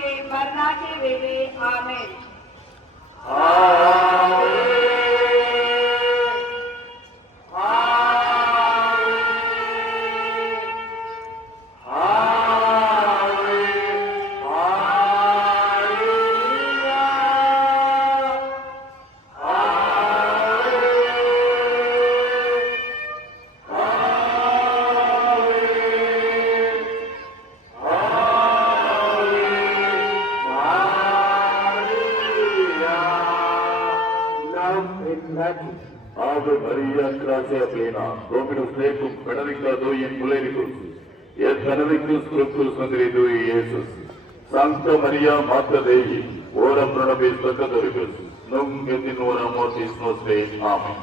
के मरणाचे वेळे आमेन. Ave Maria, gracia plena, Dominus tecum, benedicta in mulieribus, et benedictus fructus ventris tui, Iesus. Sancta Maria, Mater Dei, ora pro nobis peccatoribus, nunc et in hora mortis nostrae. Amen.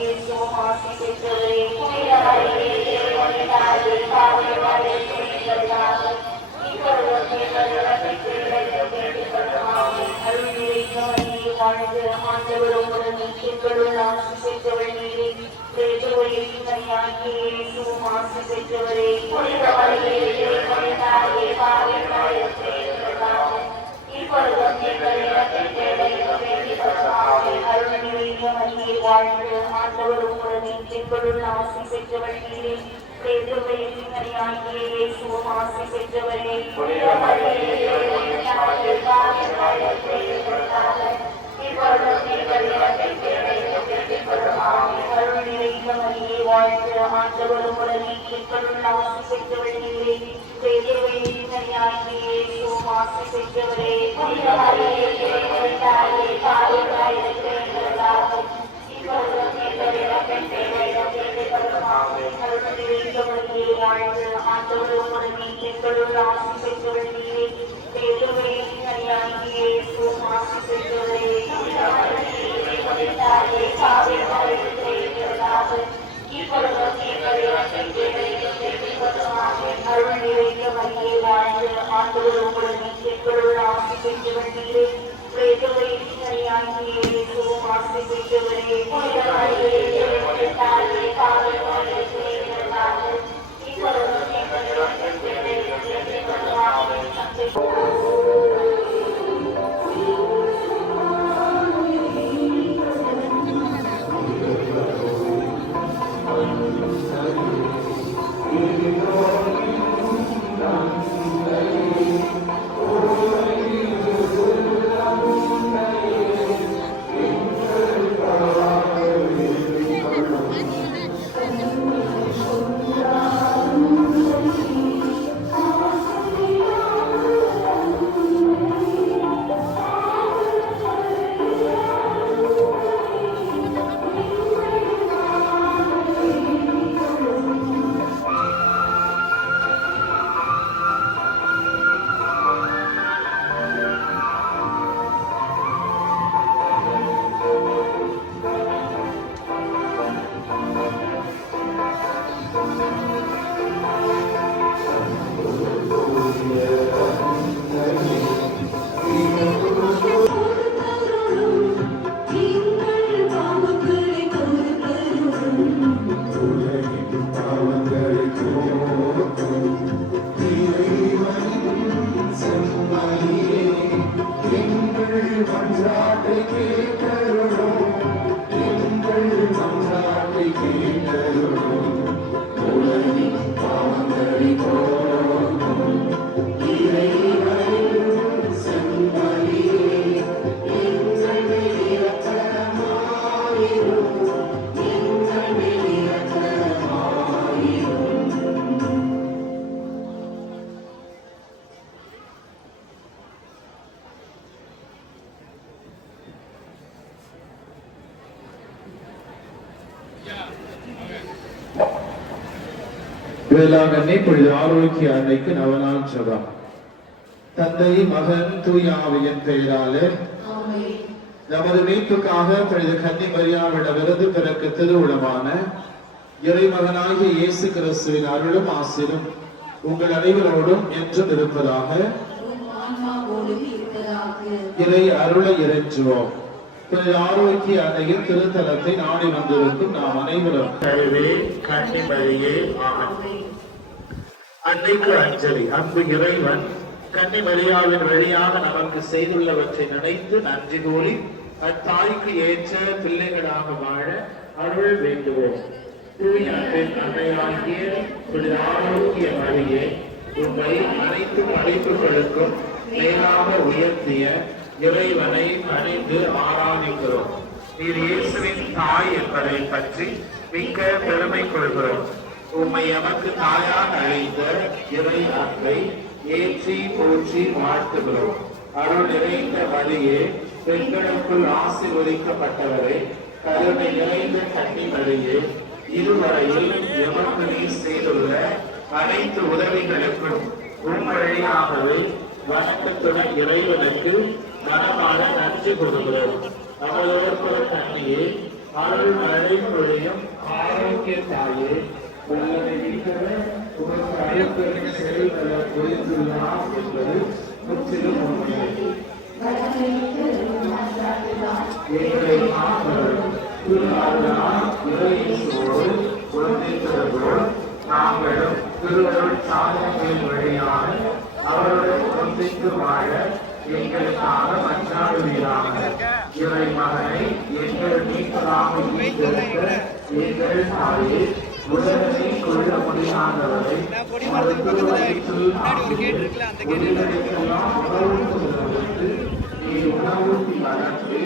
இயேசுவும் ஆசி பெற்றவரே. புனித மரியே இறைவனின் தாயே, பாவிகளாய் இருக்கிற எங்களுக்காக இப்பொழுதும் எங்கள் இறப்பிற்கு வேண்டிக் கொள்ளும். ஆமென். அருள் நிறைந்த மரியே வாழ்க, ஆண்டவர் உம்முடன் பெண்களுள் ஆசி பெற்றவள் நீரே. பேதுருவின் கன்னியாகிய இயேசுவும் ஆசி பெற்றவரே. புனித மரியே இறைவனின் தாயே, பாவிகளாய் இருக்கிற எங்களுக்காக இப்பொழுதும் எங்கள் இறப்பிற்கு வேண்டிக் கொள்ளும். ஆமென். அருள் நிறைந்த மரியே வாழ்க, ஆண்டவர் உம்முடன் பெண்களுள் ஆசி பெற்றவள் நீரே. பேதுருவின் கன்னியாகிய இயேசுவும் ஆசி பெற்றவரே. புனித மரியே இறைவனின் தாயே, பாவிகளாய் இருக்கிற எங்களுக்காக இப்பொழுதும் எங்கள் இறப்பிற்கு வேண்டிக் கொள்ளும். ஆமென். அருள் நிறைந்த மரியே வாழ்க, ஆண்டவர் உம்முடன் பெண்களுள் ஆசி பெற்றவள் நீரே. பேதுருவின் கன்னியாகிய இயேசுவும் ஆசி பெற்றவரே. புனித மரியே இறைவனின் தாயே, பாவிகளாய் இருக்கிற எங்களுக்காக இப்பொழுதும் எங்கள் இறப்பிற்கு வேண்டிக் கொள்ளும். ஆமென். அருள் நிறைந்த மரியே வாழ்க, ஆண்டவர் உம்முடன் பெண்களுள் ஆசி பெற்றவள் நீரே. பேதுருவின் கன்னியாகிய இயேசுவும் ஆசி பெற்றவரே. புனித மரியே இறைவனின் தாயே, பாவிகளாய் இருக்கிற எங்களுக்காக இப்பொழுதும் எங்கள் இறப்பிற்கு வேண்டிக் கொள்ளும். ஆமென். அருள் நிறைந்த மரியே வாழ்க, ஆண்டவர் உம்முடன் பெண்களுள் ஆசி பெற்றவள் நீரே. பேதுருவின் கன்னியாகிய இயேசுவும் ஆசி பெற்றவரே. புனித மரியே இறைவனின் தாயே, பாவிகளாய் இருக்கிற எங்களுக்காக இப்பொழுதும் எங்கள் இறப்பிற்கு வேண்டிக் கொள்ளும். ஆமென். வேளாங்கண்ணி புனித ஆரோக்கிய அன்னைக்கு நவநாள் ஜெபம். தந்தை, மகன், தூய ஆவியின் பெயராலே நமது மீட்புக்காக புனித கன்னி மரியாவிடமிருந்து பிறகு திருவுளமான இறைமகனாகிய இயேசு கிறிஸ்துவின் அருளும் ஆசிரும் உங்கள் அனைவரோடும் என்றும் இருப்பதாக. இறை அருளை இறைஞ்சுவோம். புனித ஆரோக்கிய அன்னையின் திருத்தலத்தை நாடி வந்திருக்கும் நாம் அனைவரும் கன்னி மரியே ஆமென். அன்னைக்கு அஞ்சலி. அன்பு இறைவன் கன்னி மரியாவின் வழியாக நமக்கு செய்துள்ளவற்றை நினைத்து நன்றி கூறி அத்தாய்க்கு ஏற்ற பிள்ளைகளாக வாழ அருள் வேண்டுவோம். தூய அன்பின் அன்னையாகிய புனித ஆரோக்கிய மரியே, உங்களை அனைத்து படைப்புகளுக்கும் மேலாக உயர்த்திய இறைவனை பணிந்து ஆராதிக்கிறோம். நீர் இயேசுவின் தாய் என்பதை பற்றி மிக்க பெருமை கொள்கிறோம். உம்மை எமக்கு தாயாக அழைத்த இறை அன்பை ஏற்றி போற்றி வாழ்த்துகிறோம். அருள் நிறைந்த மரியே, பெண்களுக்குள் ஆசீர்வதிக்கப்பட்டவரே, கருணை நிறைந்த கன்னி மரியே, இதுவரையில் எமக்கு நீர் செய்துள்ள அனைத்து உதவிகளுக்கும் உம் வழியாகவே வணக்கத்துடன் இறைவனுக்கு மனமான நன்றி கூறுகிறோம். நமதோர்புற கண்ணியே, அருள் மழை பொழியும் ஆரோக்கிய தாயே உள்ளதை இருக்கிற உமக்கு அழைப்பிற்கு செல்வதை புரிந்துள்ளார் என்பது முற்றிலும் உண்மை. எங்களை நாங்களும் திருநாளால் இறையினோடு ஒன்றிக்கிறதோடு நாங்களும் திருவருள் சாதனைகளின் வழியாக அவருடன் ஒன்றித்து வாழ எங்களுக்காக மன்றாடுவீராக. இறை மகனை எங்கள் மீட்பராக மீட்டெடுத்த எங்கள் தாயே உடனே கொள்ள முடியாதவரை உயிரிழக்கலாம் உணவு கொள்வதற்கு நீ உணவூட்டி வளர்த்து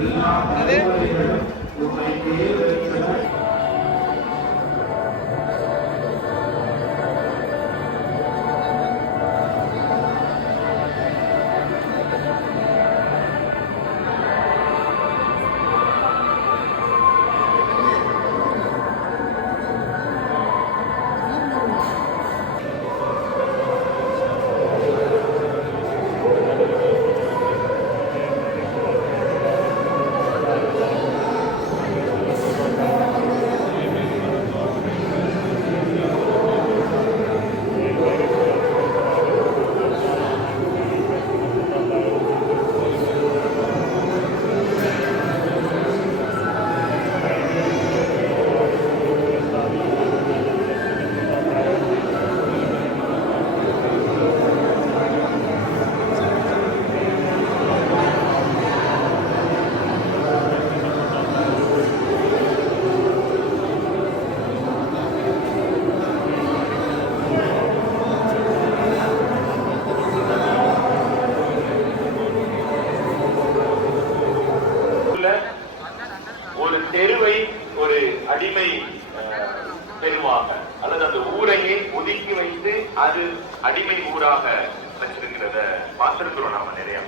எல்லா தலைவர்களும் உண்மை தேர்ந்தெடுத்த ஒரு தெருவை ஒரு அடிமை பெருவாக அல்லது அந்த ஊரையே ஒதுக்கி வைத்து அது அடிமை ஊராக வச்சிருக்கிறத பார்த்திருக்கிறோம் நாம நிறைய.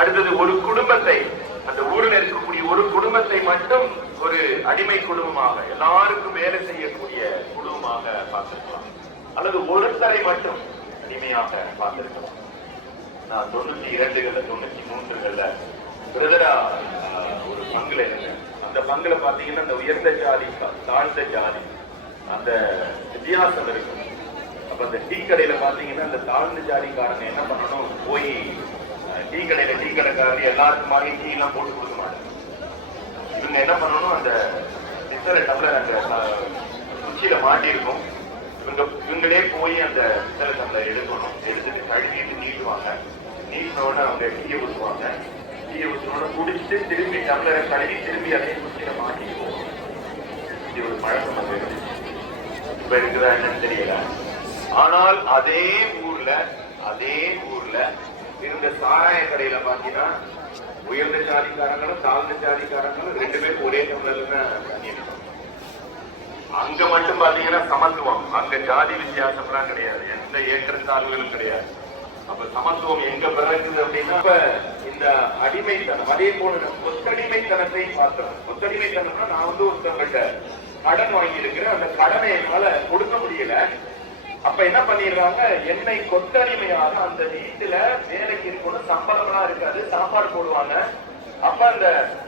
அடுத்தது ஒரு குடும்பத்தை, அந்த ஊரில் இருக்கக்கூடிய ஒரு குடும்பத்தை மட்டும் ஒரு அடிமை குடும்பமாக, எல்லாருக்கும் வேலை செய்யக்கூடிய குடும்பமாக பார்த்திருக்கலாம். அல்லது ஒருத்தரை மட்டும் அடிமையாக பார்த்திருக்கலாம். நான் 92களில் 93களில் பிரதரா ஒரு பங்குல இருந்தேன். அந்த பங்குல பாத்தீங்கன்னா அந்த உயர்ந்த ஜாதி தாழ்ந்த ஜாதி அந்த வித்தியாசம் இருக்கும். அப்ப அந்த டீ கடையில பாத்தீங்கன்னா அந்த தாழ்ந்த ஜாதிக்காரங்க என்ன பண்ணணும், போய் டீ கடையில டீ கடைக்காரங்க எல்லாருக்கும் மாதிரி டீ எல்லாம் போட்டு கொடுக்க மாட்டாங்க. இவங்க என்ன பண்ணணும், அந்த பித்தளை டம்ளர் அந்த குச்சியில மாட்டி இருக்கும், இவங்களே போய் அந்த பித்தளை டம்ளர் எடுக்கணும். எடுத்துட்டு கழுவிட்டு நீட்டுவாங்க. நீட்டினோட அவங்க டீயை ஊற்றுவாங்க. டீயை ஊற்றினோட குடிச்சிட்டு திரும்பி டம்ளரை கழுவி திரும்பி அதே குச்சியில மாட்டிக்குவோம். இது ஒரு பழக்கம் வந்து இப்ப இருக்குதா என்னன்னு தெரியல. ஆனால் அதே ஊர்ல இருந்த சாராய கடையில பாத்தீங்கன்னா உயர்ந்த ஜாதிக்காரங்களும் தாழ்ந்த ஜாதிக்காரங்களும் 2 பேரும் ஒரே டம்ளர்ல தான் தண்ணி இருக்கும். அங்க மட்டும் பாத்தீங்கன்னா சமத்துவம், அங்க ஜாதி வித்தியாசம்லாம் கிடையாது, எந்த ஏற்றத்தாழ்வுகளும் கிடையாது. அப்ப சமத்துவம் எங்க பிறகுது அப்படின்னா இந்த அடிமைத்தனம், அதே போல கொத்தடிமைத்தனத்தை பார்க்கிறோம். கொத்தடிமைத்தனம்னா நான் வந்து ஒருத்தவங்கள்ட்ட கடன் வாங்கி இருக்கிறேன், அந்த கடனை என்னால கொடுக்க முடியல. அப்ப என்ன பண்ணிடுறாங்க, என்னை கொத்தடிமையாக அந்த வீட்டுல வேலைக்கு இருக்கணும், சம்பளம்லாம் இருக்காது, சாப்பாடு போடுவாங்க. அப்ப அந்த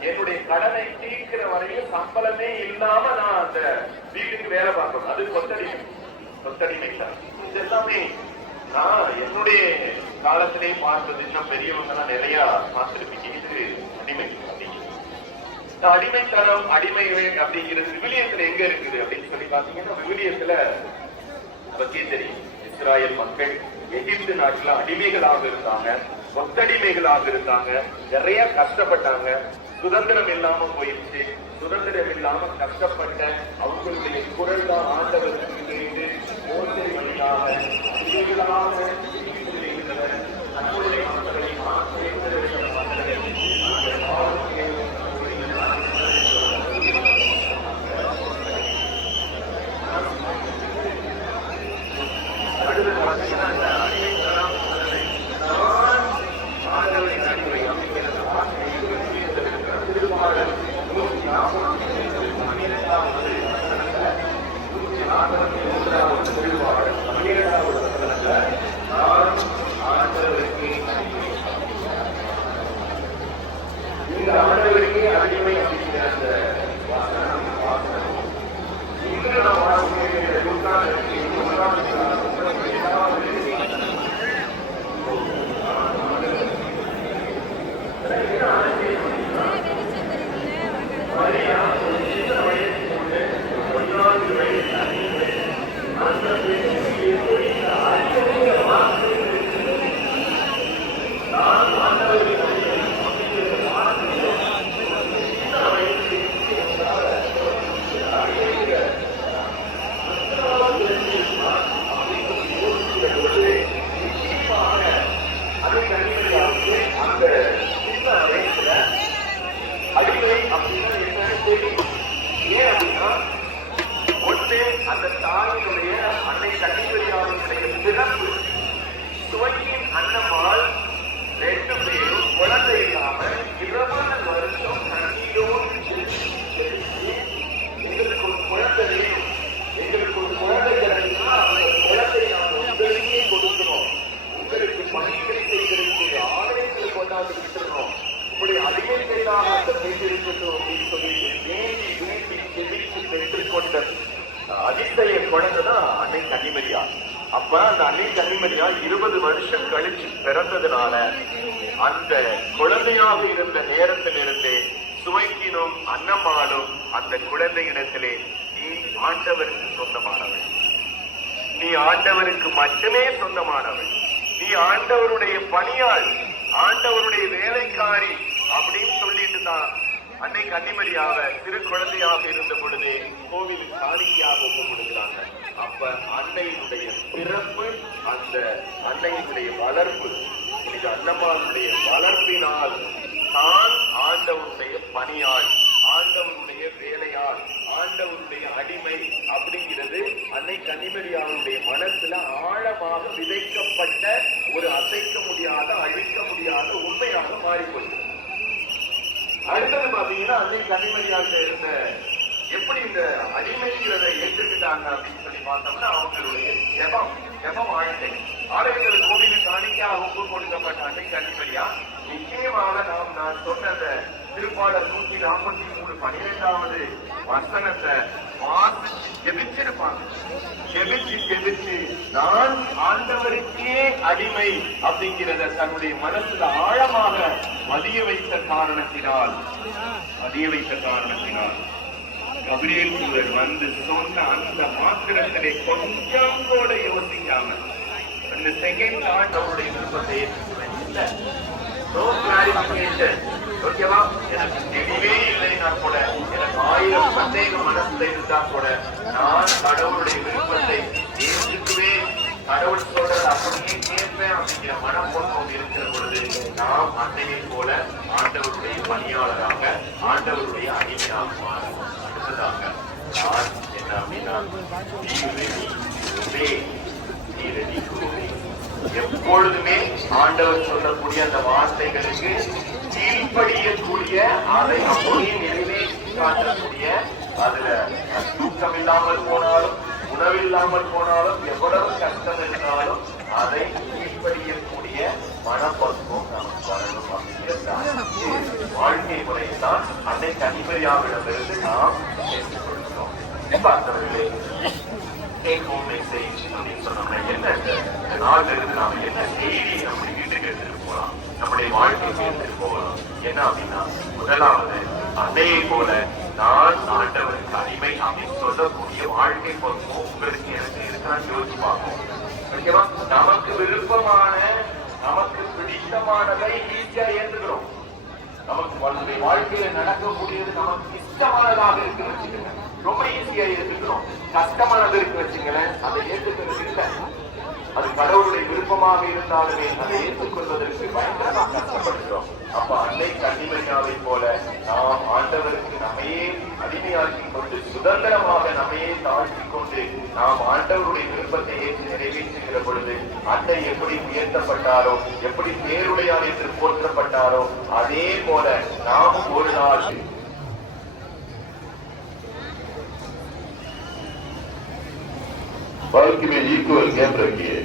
என்னுடைய கடனை தீர்க்கிற வரையும் சம்பளமே இல்லாம நான் அந்த வீட்டுக்கு வேலை பார்க்கணும். அது கொத்தடிமைத்தனம். இது எல்லாமே நான் என்னுடைய காலத்திலேயே பார்த்தது. இன்னும் பெரியவங்க எல்லாம் நிறைய பார்த்திருப்பீங்க. இது அடிமைத்தனம் அப்படிங்கிறது. அடிமைத்தனம், அடிமைகள் அப்படிங்கிறது விவிலியத்துல எங்க இருக்குது அப்படின்னு சொல்லி பாத்தீங்கன்னா, விவிலியத்துல பத்தி தெரியும். இஸ்ராயல் மக்கள் எகிப்து நாட்டுல அடிமைகளாக இருந்தாங்க, ஒத்தடிமைகளாக இருந்தாங்க, நிறைய கஷ்டப்பட்டாங்க. சுதந்திரம் இல்லாம போயிடுச்சு. சுதந்திரம் இல்லாம கஷ்டப்பட்ட அவங்களுடைய குரல் தான் ஆண்டவருக்கு கேட்டு மோசடி வழியாக அடிமை அப்படிங்கிற அந்த வாசனம் இன்று நாம் வாழக்கூடிய நூற்றாண்டுக்கு அந்த தாயினுடைய அன்னை கன்னிமரியாவினுடைய பிறப்பு சுவையின் அன்னமால் 2 பேரும் குழந்தை இல்லாமல் 20 வருஷம் கண்ணியோடு எங்களுக்கு ஒரு குழந்தை வேணும், எங்களுக்கு ஒரு குழந்தை கிடைக்குன்னா அந்த குழந்தை நாம் உங்களுக்கே கொடுக்கணும், உங்களுக்கு பணிகளை செய்திருக்கிற ஆலயங்களை கொண்டாந்து விட்டுறோம், இப்படி அடிமைகளாக அந்த பேசி இருக்கட்டும் அப்படின்னு சொல்லிட்டு வேண்டி வேண்டி செவித்து பெற்றுக்கொண்ட அதிசய குழந்தைதான் அன்னை கன்னிமரியா. அப்ப அந்த அன்னை கன்னிமரியா 20 வருஷம் கழிச்சு பிறந்ததுனால அந்த குழந்தையாக இருந்த நேரத்திலிருந்தே சுவைக்கினும் அன்னமாலும் அந்த குழந்தையிடத்திலே நீ ஆண்டவருக்கு சொந்தமானவள், நீ ஆண்டவருக்கு மட்டுமே சொந்தமானவள், நீ ஆண்டவருடைய பணியாள், ஆண்டவருடைய வேலைக்காரி அப்படின்னு சொல்லிட்டு தான் அன்னை கன்னிமரியாவை சிறு குழந்தையாக இருந்த பொழுது கோவிலில் காணிக்கையாக ஒப்பு கொடுக்கிறாங்க. அப்ப அன்னையினுடைய பிறப்பு, அந்த அன்னையினுடைய வளர்ப்பு, இது அன்னம்மாளுடைய வளர்ப்பினால் தான் ஆண்டவருடைய பணியாள், ஆண்டவருடைய வேலையாள், ஆண்டவருடைய அடிமை அப்படிங்கிறது அன்னை கன்னிமரியாவுடைய மனசுல ஆழமாக விதைக்கப்பட்ட ஒரு அசைக்க முடியாத அழிக்க முடியாத உண்மையாக மாறிப்போச்சு. அடுத்தது பாத்தீங்கன்னா அன்னை கன்னிமரியாக இருந்த எப்படி இந்த அடிமைங்கிறதை ஏற்றுக்கிட்டாங்க அப்படின்னு சொல்லி பார்த்தோம்னா அவங்களுடைய ஜெபம் வாழ்க்கை. ஆலயங்கள் கோவிலில் காணிக்கையாக ஒப்பு கொடுக்கப்பட்ட அன்னை கன்னிமரியா நிச்சயமாக நான் சொன்ன அந்த திருப்பாடல் 143 12வது வசனத்தை வாசிச்சு ஜெபிச்சிருப்பாங்க. ஜெபிச்சு நான் ஆண்டவருக்கே அடிமை அப்படிங்கிறத தன்னுடைய மனசுல ஆழமாக பதிய வைத்த காரணத்தினால் கபிரியேல் தூதர் வந்து சொன்ன அந்த மாத்திரத்திலே கொஞ்சம் கூட யோசிக்காம அந்த செகண்ட் ஆண்டவருடைய விருப்பத்தை இல்லை. No clarification. ஓகேவா, எனக்கு தெளிவே இல்லைன்னா கூட, எனக்கு 1000 சந்தேகம் மனசுல இருந்தா கூட நான் கடவுளுடைய விருப்பத்தை ஏற்றுக்குவே, கடவுள் சொல்றது அப்படியே கேட்பேன் அப்படிங்கிற மனப்போக்கம் இருக்கிற பொழுது நாம் அன்னையை போல ஆண்டவருடைய பணியாளராக, ஆண்டவருடைய அடிமையாக மாறும். அடுத்ததாக நான் என்ன அப்படின்னா எப்பொழுதுமே ஆண்டவர் சொல்லக்கூடிய அந்த வார்த்தைகளுக்கு கீழ்ப்படியக்கூடிய, அதை அப்படியே நிறைவேற்றி காட்டக்கூடிய, அதுல தூக்கம் இல்லாமல் போனாலும் உணவில்லாமல் போனாலும் எவ்வளவு கஷ்டம் இருந்தாலும் அதை கீழ்ப்படியக்கூடிய மனப்பக்குவம் நமக்கு வரணும் அப்படிங்கிற வாழ்க்கை முறையைத்தான் அன்னை கன்னிமரியாவிடமிருந்து நாம் கேட்டுக்கொள்கிறோம். பார்த்தவர்களே, டேக் ஹோம் மெசேஜ் அப்படின்னு சொன்னோம்னா என்ன, இந்த நாள்ல இருந்து நாம என்ன செய்தி நம்முடைய வீட்டுக்கு எடுத்துட்டு போகலாம், நம்முடைய வாழ்க்கைக்கு எடுத்துட்டு போகலாம். என்ன அப்படின்னா, முதலாவது அன்னையை போல நான் ஆண்டவருக்கு அடிமை அப்படின்னு சொல்லக்கூடிய வாழ்க்கை பக்குவம் உங்களுக்கு எனக்கு இருக்கான்னு யோசிச்சு பார்ப்போம். ஓகேவா, நமக்கு விருப்பமான, நமக்கு பிடித்தமானதை ஈஸியா ஏற்றுக்கிறோம். நமக்கு வாழ்க்கையில நடக்கக்கூடியது நமக்கு இஷ்டமானதாக இருக்கு வச்சுக்கோங்க, ரொம்ப ஈஸியா ஏற்றுக்கிறோம். கஷ்டமானது இருக்கு வச்சுங்களேன், அதை ஏற்றுக்கிறது இல்லை. அது கடவுளுடைய விருப்பமாக இருந்தாலுமே அதை ஏற்றுக்கொள்வதற்கு பயங்கரமா கஷ்டப்படுகிறோம். அப்ப அன்னை கன்னிமரியாவை போல நாம் ஆண்டவருக்கு நம்மையே அடிமையாக்கி கொண்டு, சுதந்திரமாக நம்மையே தாழ்த்தி கொண்டு நாம் ஆண்டவருடைய விருப்பத்தை ஏற்று நிறைவேற்றுகிற பொழுது அன்னை எப்படி உயர்த்தப்பட்டாரோ, எப்படி பேருடையார் என்று போற்றப்பட்டாரோ, அதே போல நாம் ஒரு நாள் बल्कि में इक्वल गैप रखिए।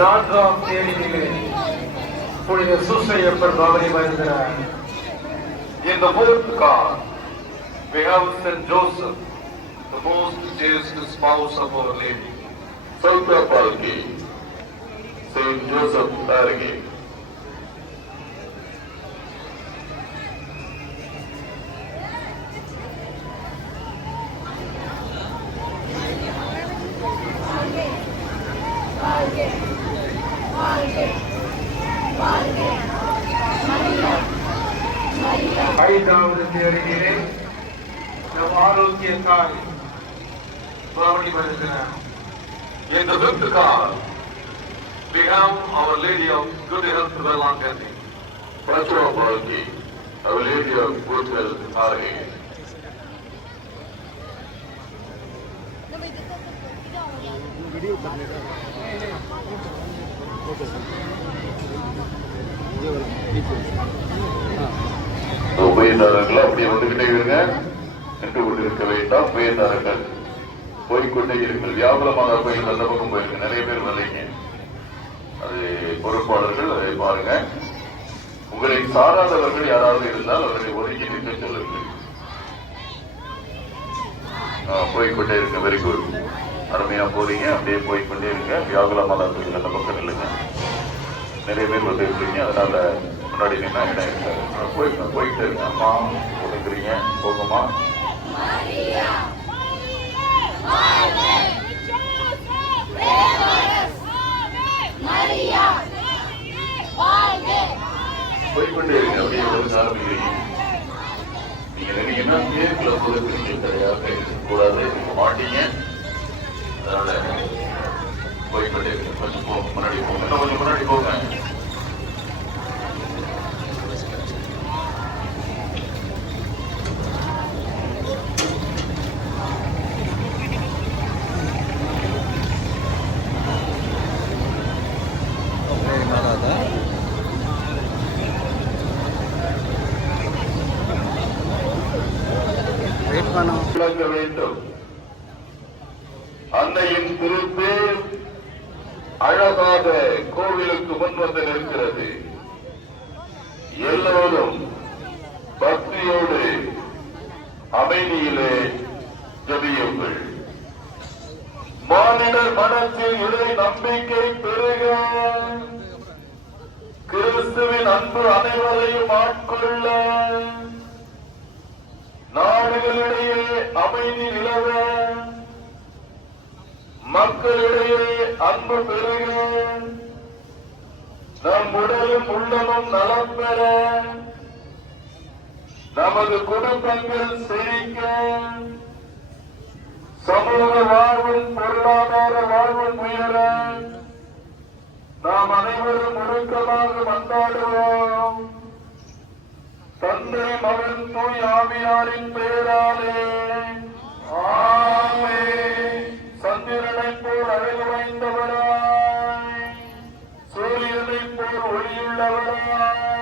நான்காம் தேதியிலே புனித சூசையப்பர் பாவனை வருகிறார். In the fourth card, we have Saint Joseph, the most chaste spouse of Our Lady. சௌத்ரா பால்கி செயின்ட் ஜோசப் அருகே. ஐந்தாவது தேதியிலே நம் ஆரோக்கிய தாய் பாவனை வருகிறார். In the fifth card, we have Our Lady of Good Health, Velangani. பிரச்சுரா பால்கி Our Lady of Good Health அருகே. உபயதாரர்கள் அப்படியே வந்துகிட்டே இருங்க, நின்று கொண்டிருக்க வேண்டாம். உபயதாரர்கள் போய்கொண்டே இருங்கள். வியாபாரமான கோயில் அந்த பக்கம் போயிருக்கு, நிறைய பேர் வரீங்க. அது பொறுப்பாளர்கள் அதை பாருங்க. உங்களை சாராதவர்கள் யாராவது இருந்தால் அவர்களை ஒதுக்கி நின்று சொல்லுங்கள். போய்கொண்டே இருங்க. வெரி குட், அருமையா போறீங்க. அப்படியே போய்கொண்டே இருங்க. வியாபாரமான கோயில் அந்த பக்கம் இல்லைங்க, நிறைய பேர் வந்து இருக்கீங்க. அதனால முன்னாடி நின்னா இடம் இருக்காது. போயிட்டு இருங்க. அம்மா ஒதுக்குறீங்க, போகமா. போய்கொண்டே இருங்க. அப்படியே ஒதுக்க ஆரம்பிக்கிறீங்க. நீங்க நினைங்கன்னா பேருக்குள்ள ஒதுக்குறீங்க, கிடையாது இருக்கக்கூடாது, இருக்க மாட்டீங்க. அதனால போய்கொண்டே இருங்க. கொஞ்சம் போங்க, முன்னாடி போங்க, இன்னும் கொஞ்சம் முன்னாடி போங்க. விளங்க வேண்டும். அன்னையின் திருப்பேர் அழகாக கோவிலுக்கு முன் வந்து நிற்கிறது. எல்லோரும் பக்தியோடு அமைதியிலே ஜெபியுங்கள். மானிடர் மனத்தில் இறை நம்பிக்கை பெருக, கிறிஸ்துவின் அன்பு அனைவரையும் ஆட்கொள்ள, நாடுகளிடையே அமைதி நிலவ, மக்களிடையே அன்பு பெருக, நம் உடலும் உள்ளமும் நலம் பெற, நமது குடும்பங்கள் செழிக்க, சமூக வாழ்வும் பொருளாதார வாழ்வும் உயர நாம் அனைவரும் ஒழுக்கமாக மன்றாடுவோம். தந்தை மகன் தூய் ஆவியாரின் பெயராலே ஆமென். சந்திரனைப் போல் அழகு வாய்ந்தவராய், சூரியனைப் போல் ஒளியுள்ளவராய்,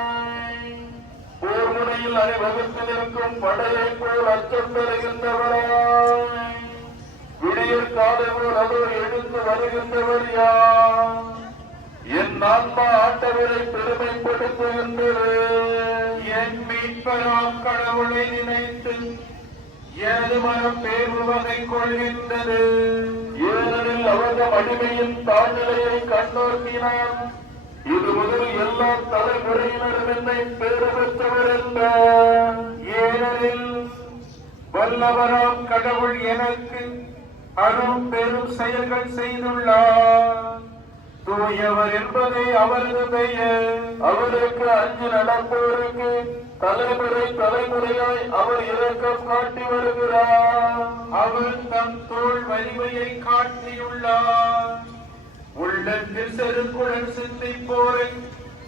போர் முனையில் அணிவகுத்து நிற்கும் படையைப் போல் அச்சம் பெறுகின்றவராய், விடியற் காலை போல் அவர் எடுத்து வருகின்றவர் யார்? என் ஆன்மா ஆண்டவரை பெருமைப்படுத்துகின்றது. என் மீட்பராம் கடவுளை நினைத்து எனது மனம் பேரு வகை கொள்கின்றது. ஏனெனில் அவர்கள் அடிமையின் தாழ்நிலையை கண்ணோக்கினார். இது முதல் எல்லா தலைமுறையினரும் என்னை பேறு பெற்றவர் என்றார். ஏனெனில் வல்லவராம் கடவுள் எனக்கு அரும் பெரும் செயல்கள் செய்துள்ளார். தூயவர் என்பதே அவரது பெயர். அவருக்கு அஞ்சு நடப்போருக்கு தலைமுறை தலைமுறையாய் அவர் இரக்கம் காட்டி வருகிறார். அவர் தம் தோள் வலிமையை காட்டியுள்ளார். உள்ளத்தில் செருக்குடன் சிந்திப்போரை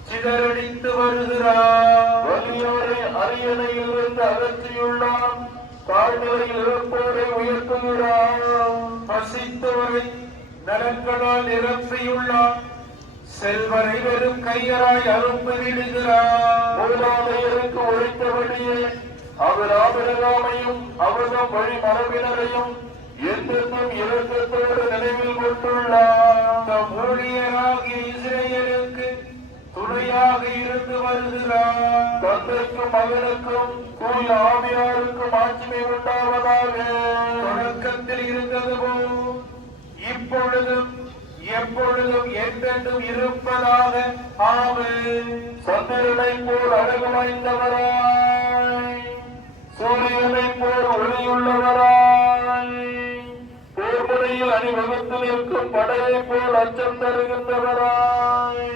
சிதறடித்து வருகிறார். வலியோரை அரியணையிலிருந்து அகற்றியுள்ளான், தாழ்நிலையில் இருப்போரை உயர்த்துகிறான். பசித்தவரை நலன்களால் நிரப்பியுள்ளார், செல்வரை வெறும் கையராய் அறுப்பு விடுகிறார். மூலாதையருக்கு உழைத்தபடியே அவர் ஆபிரகாமையும் அவர்தம் வழி மரபினரையும் என்றென்றும் இரக்கத்தோடு நினைவில் கொண்டுள்ளார். தம் ஊழியராகிய இஸ்ரவேலுக்கு துணையாக இருந்து வருகிறார். தந்தைக்கும் மகனுக்கும் தூய ஆவியாருக்கும் ஆட்சிமை உண்டாவதாக. தொடக்கத்தில் இருந்தது போல் இப்பொழுதும் எப்பொழுதும் என்றென்றும் இருப்பதாக. ஆமென். சந்திரனை போல் அழகு வாய்ந்தவராய், சூரியனை போல் ஒளியுள்ளவராய், போர்முனையில் அணிவகுத்து நிற்கும் படையை போல் அச்சம் தருகின்றவராய்,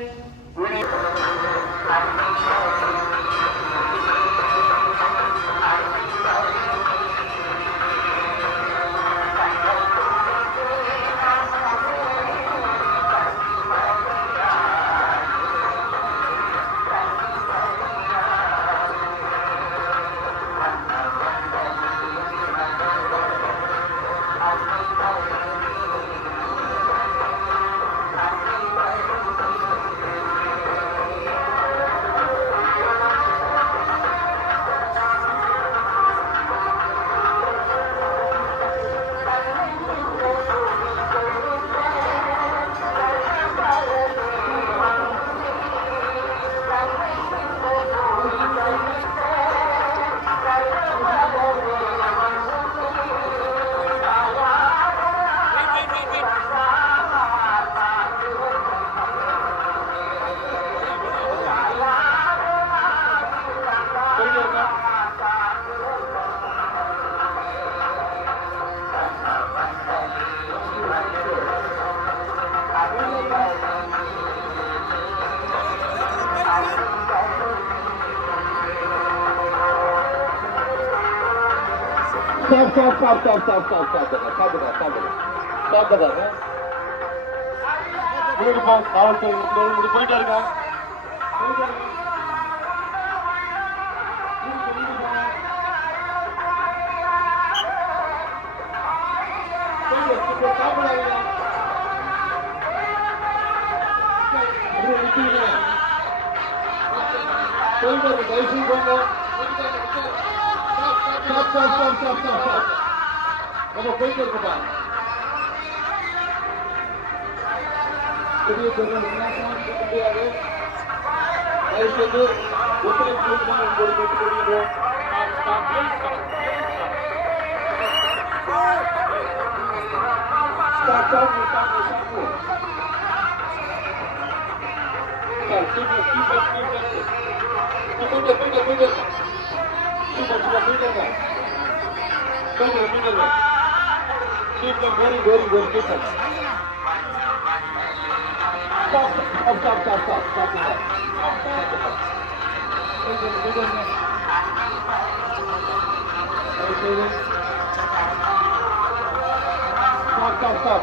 போயிட்டா இருக்கா? போயிட்டு இருக்குப்பா. பெரிய பெரிய முடியாது. தயவுசெய்து ஒத்துழைப்பு உங்களோடு கேட்டுக்கொள்கிறோம். Very, very, very good. Stop. Stop.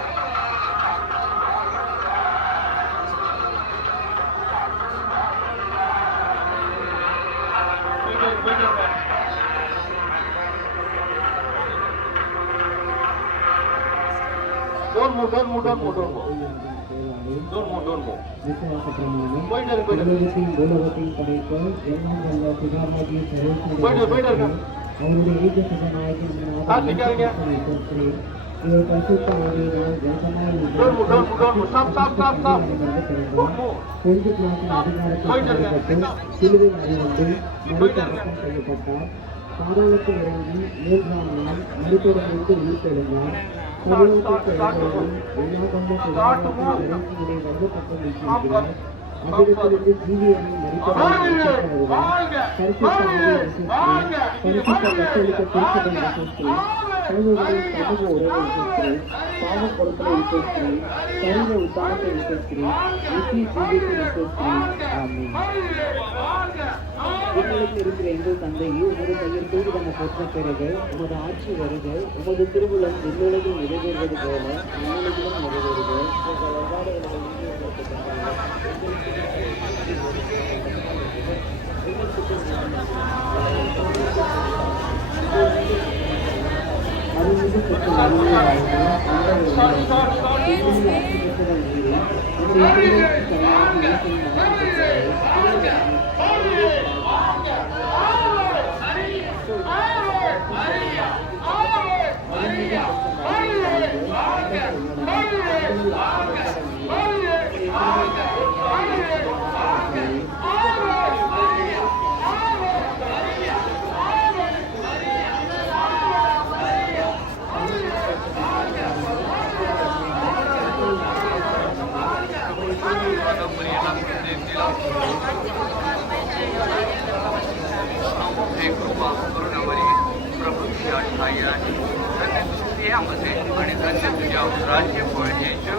Don't move. பாதாளத்தில் இறங்கி 3 நாள் மனிதோடு வைத்து உயிர்த்தெழுந்தார். பருவத்தை செயல்படும் எல்லா கொண்ட இறைச்சிகளை வந்து பக்கம் வைத்திருக்கிறார். அவ்விடத்திலிருந்து ஜீவியனை மறித்தவர்கள் சமூக உறவை விசுவாசிக்கிறேன். பாவ பொருட்களை விசுவாசிக்கிறேன். சரீர உத்தானத்தை விசுவாசிக்கிறேன். நித்திய ஜீவியத்தை விசுவாசிக்கிறேன். ஆமென். விண்ணுலகில் இருக்கிற எங்கள் தந்தையே, உமது பெயர் தூதுவென போற்றப் பெறுக. உமது ஆட்சி வருக. உமது திருவுளம் விண்ணுலகில் நிறைவேறுவது போல மண்ணுலகிலும் நிறைவேறுக. பெற்ற நல்ல வாழ்வு ஆண்டவர் உள்ளது. விண்ணில் ஆட்சி பெற்றவர் நீரே. உம்முடைய திருவுளத்துக்கு சரியாக இயேசுவின் மகன் பெற்றவரே. आणि धन्य तुझ्या राज्य पळण्याच्या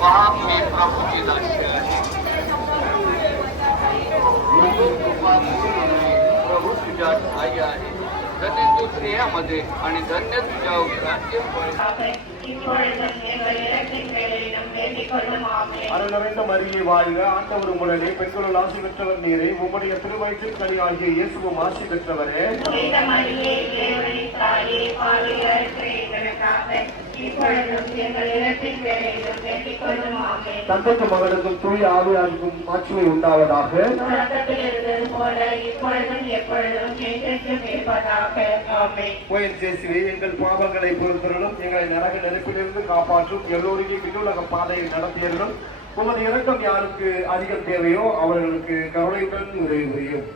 महात्मे प्रभूची दास्य प्रभू तुझ्या ठाई आहे धन्य तू स्त्रियामध्ये आणि धन्य तुझ्या राज्य पळ அருள் நிறைந்த மரியே வாழ்க, ஆண்டவர் உம்முடனே, பெண்களுள் ஆசி பெற்றவர் நீரே. உம்முடைய திருவயிற்றின் கனியாகிய இயேசுவும் ஆசி பெற்றவரே. தந்தைக்கும் மகனுக்கும் தூய ஆவியாருக்கும் ஆட்சிமை உண்டாவதாக. எங்கள் பாவங்களை பொறுத்தருளும், எங்களை நரக நெருப்பிலிருந்து காப்பாற்றும், எல்லோரையும் விண்ணுலக பாதையை நடத்தியர்களும். உமது இரக்கம் யாருக்கு அதிகம் தேவையோ அவர்களுக்கு கருணையுடன் உதவி புரியும்.